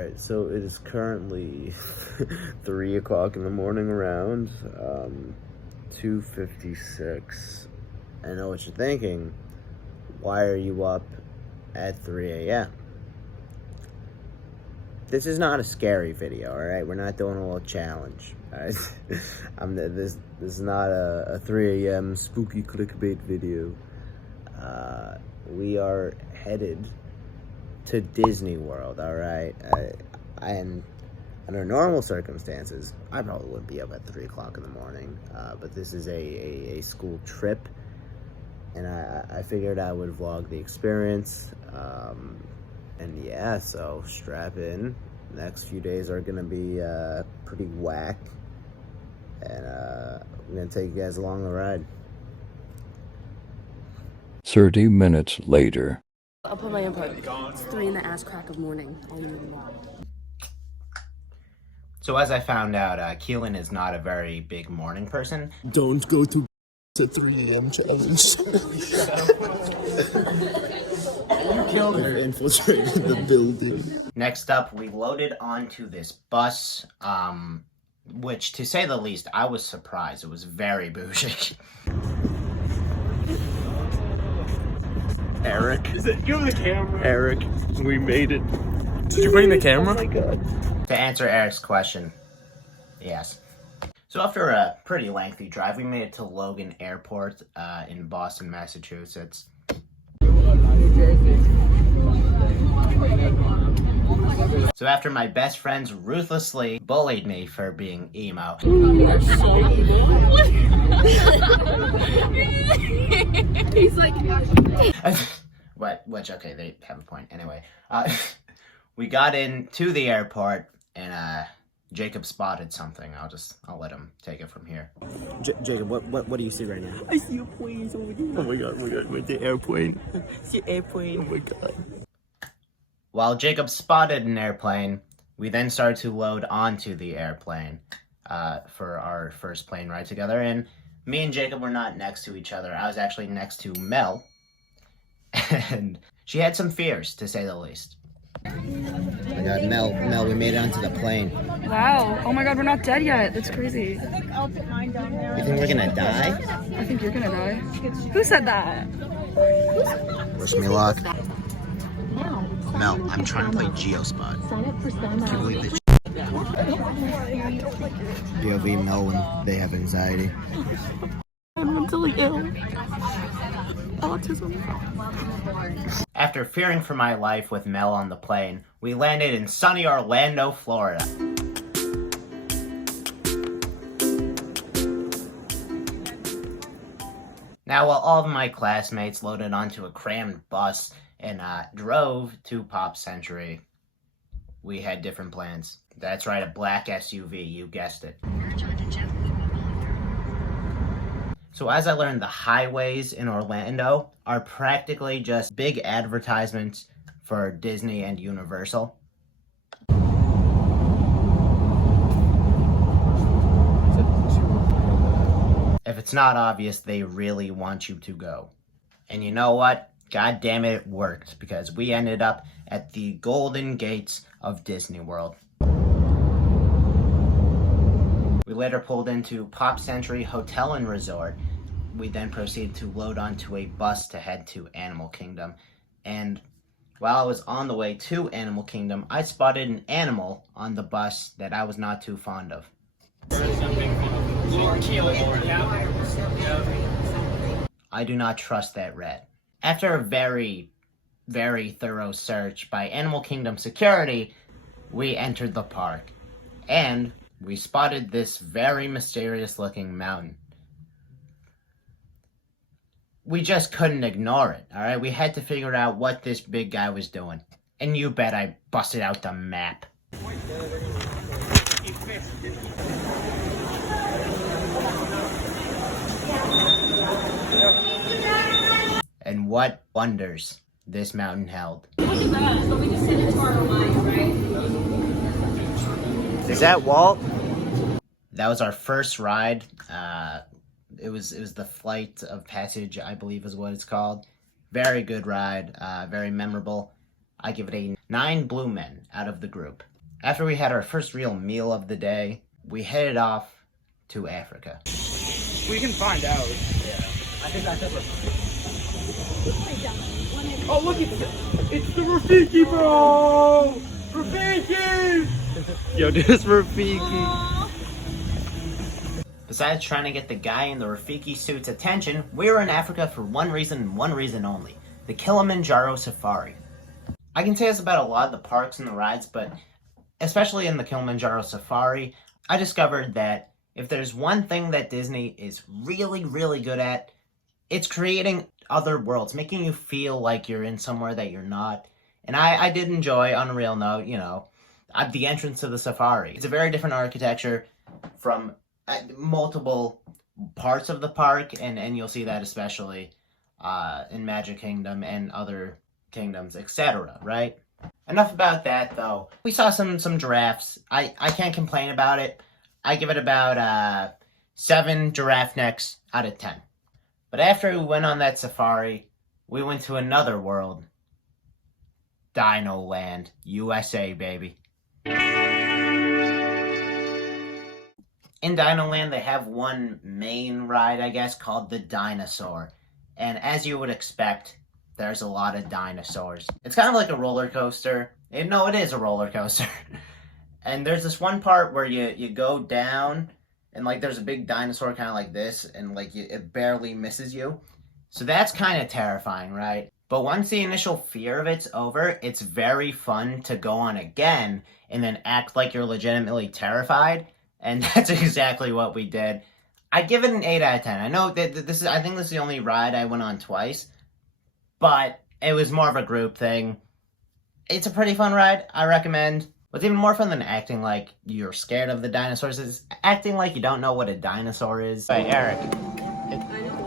Alright, so it is currently 3 o'clock in the morning around, 2:56. I know what you're thinking. Why are you up at 3 a.m.? This is not a scary video, alright? We're not doing a little challenge. Alright? This is not a 3 a.m. spooky clickbait video. We are headed to DisneyWorld, alright? And under normal circumstances, I probably wouldn't be up at 3 o'clock in the morning, but this is a school trip, and I figured I would vlog the experience, and yeah, so strap in. The next few days are gonna be pretty whack, and I'm gonna take you guys along the ride. 30 minutes later. I'll put my input. It's 3 in the ass crack of morning. So as I found out, Keelan is not a very big morning person. Don't go to 3 a.m. challenge. You killed her. Infiltrated the building. Next up, we loaded onto this bus, which, to say the least, I was surprised. It was very bougie. Eric. Is it you have the camera? Eric, we made it. Did you bring the camera? Oh my god. To answer Eric's question, yes. So after a pretty lengthy drive, we made it to Logan Airport in Boston, Massachusetts. So after my best friends ruthlessly bullied me for being emo. He's like... Which, okay, they have a point. Anyway, we got into the airport, and Jacob spotted something. I'll let him take it from here. Jacob, what do you see right now? I see a plane over there. Oh my god, with the airplane. See airplane. Oh my god. While Jacob spotted an airplane, we then started to load onto the airplane for our first plane ride together. And me and Jacob were not next to each other. I was actually next to Mel. And she had some fears, to say the least. Oh my god, Mel, we made it onto the plane. Wow. Oh my god, we're not dead yet. That's crazy. You think we're gonna die? I think you're gonna die. Who said that? Wish me luck. Mel, I'm trying to play Geospot. Can you believe this? POV Mel when they have anxiety. I'm mentally ill. Autism. After fearing for my life with Mel on the plane, we landed in sunny Orlando, Florida. Now, while all of my classmates loaded onto a crammed bus and drove to Pop Century, we had different plans. That's right, a black SUV, you guessed it. So as I learned, the highways in Orlando are practically just big advertisements for Disney and Universal. If it's not obvious, they really want you to go. And you know what? God damn it, it worked, because we ended up at the Golden Gates of Disney World. We later pulled into Pop Century Hotel and Resort. We then proceeded to load onto a bus to head to Animal Kingdom. And while I was on the way to Animal Kingdom, I spotted an animal on the bus that I was not too fond of. I do not trust that rat. After a very, very thorough search by Animal Kingdom security, we entered the park. And we spotted this very mysterious looking mountain. We just couldn't ignore it, alright? We had to figure out what this big guy was doing. And you bet I busted out the map. And what wonders this mountain held. Is that Walt? That was our first ride. It was the Flight of Passage, I believe is what it's called. Very good ride, very memorable. I give it a 9 blue men out of the group. After we had our first real meal of the day, we headed off to Africa. We can find out. Yeah. I think that's it. Oh, look, it's the Rafiki, bro! Rafiki! Yo, dude, it's Rafiki. Besides trying to get the guy in the Rafiki suit's attention, we were in Africa for one reason and one reason only. The Kilimanjaro Safari. I can say this about a lot of the parks and the rides, but especially in the Kilimanjaro Safari, I discovered that if there's one thing that Disney is really, really good at, it's creating other worlds, making you feel like you're in somewhere that you're not. And I did enjoy, on a real note, the entrance to the safari. It's a very different architecture from multiple parts of the park, and you'll see that especially in Magic Kingdom and other kingdoms, etc., right? Enough about that, though. We saw some giraffes. I can't complain about it. I give it about 7 giraffe necks out of 10. But after we went on that safari, we went to another world. Dino Land, USA, baby. In Dino Land, they have one main ride, I guess, called the Dinosaur. And as you would expect, there's a lot of dinosaurs. It's kind of like a roller coaster. No, it is a roller coaster. And there's this one part where you go down, and like there's a big dinosaur kind of like this, and like it barely misses you. So that's kind of terrifying, right? But once the initial fear of it's over, it's very fun to go on again and then act like you're legitimately terrified. And that's exactly what we did. I give it an 8 out of 10. I know that I think this is the only ride I went on twice, but it was more of a group thing. It's a pretty fun ride. I recommend. What's even more fun than acting like you're scared of the dinosaurs is acting like you don't know what a dinosaur is. Hey, Eric.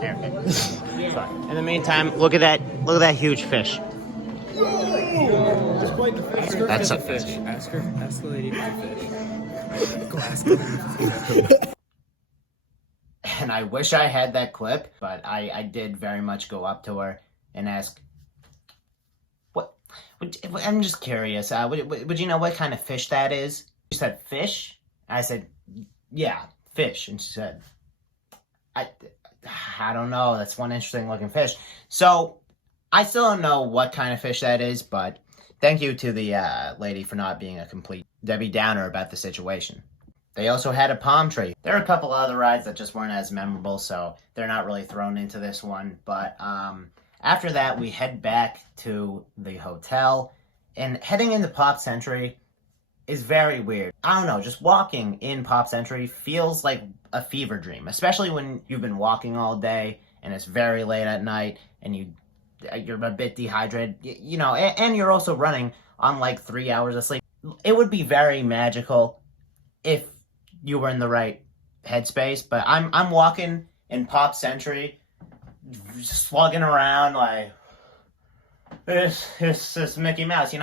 Eric. Sorry. In the meantime, look at that huge fish. That's a fish. Ask the lady for the fish. And I wish I had that clip, but I did very much go up to her and ask, I'm just curious, would you know what kind of fish that is? She said, fish? I said, yeah, fish. And she said, I don't know, that's one interesting looking fish. So, I still don't know what kind of fish that is, but thank you to the lady for not being a complete Debbie Downer about the situation. They also had a palm tree. There are a couple other rides that just weren't as memorable, so they're not really thrown into this one. But after that, we head back to the hotel. And heading into Pop Century is very weird. I don't know, just walking in Pop Century feels like a fever dream. Especially when you've been walking all day, and it's very late at night, and you're a bit dehydrated. And you're also running on like 3 hours of sleep. It would be very magical if you were in the right headspace, but I'm walking in Pop Century, just slugging around like this Mickey Mouse.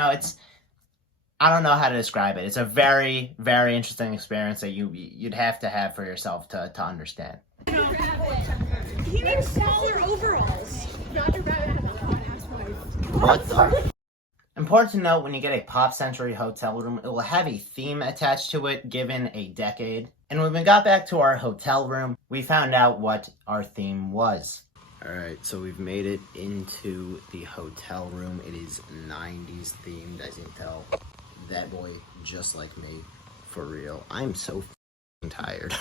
I don't know how to describe it. It's a very, very interesting experience that you'd have to have for yourself to understand. He needs smaller overalls. What the? Important to note, when you get a Pop Century hotel room, it will have a theme attached to it given a decade. And when we got back to our hotel room, we found out what our theme was. Alright, so we've made it into the hotel room. It is 90s themed, as you can tell. That boy, just like me, for real. I'm so f***ing tired.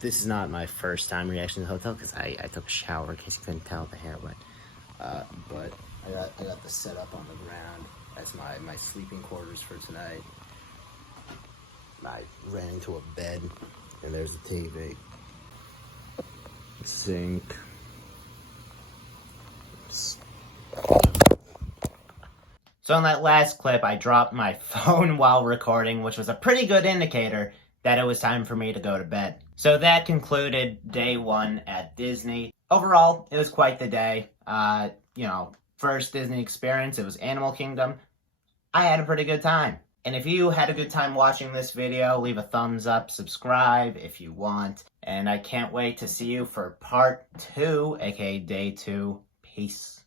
This is not my first time reacting to the hotel, because I took a shower, in case you couldn't tell, the hair wet. But I got the setup on the ground. That's my sleeping quarters for tonight. I ran into a bed, and there's the TV. Sink. So in that last clip, I dropped my phone while recording, which was a pretty good indicator that it was time for me to go to bed. So that concluded day 1 at Disney. Overall, it was quite the day. First Disney experience, it was Animal Kingdom. I had a pretty good time. And if you had a good time watching this video, leave a thumbs up, subscribe if you want. And I can't wait to see you for part 2, aka day 2. Peace.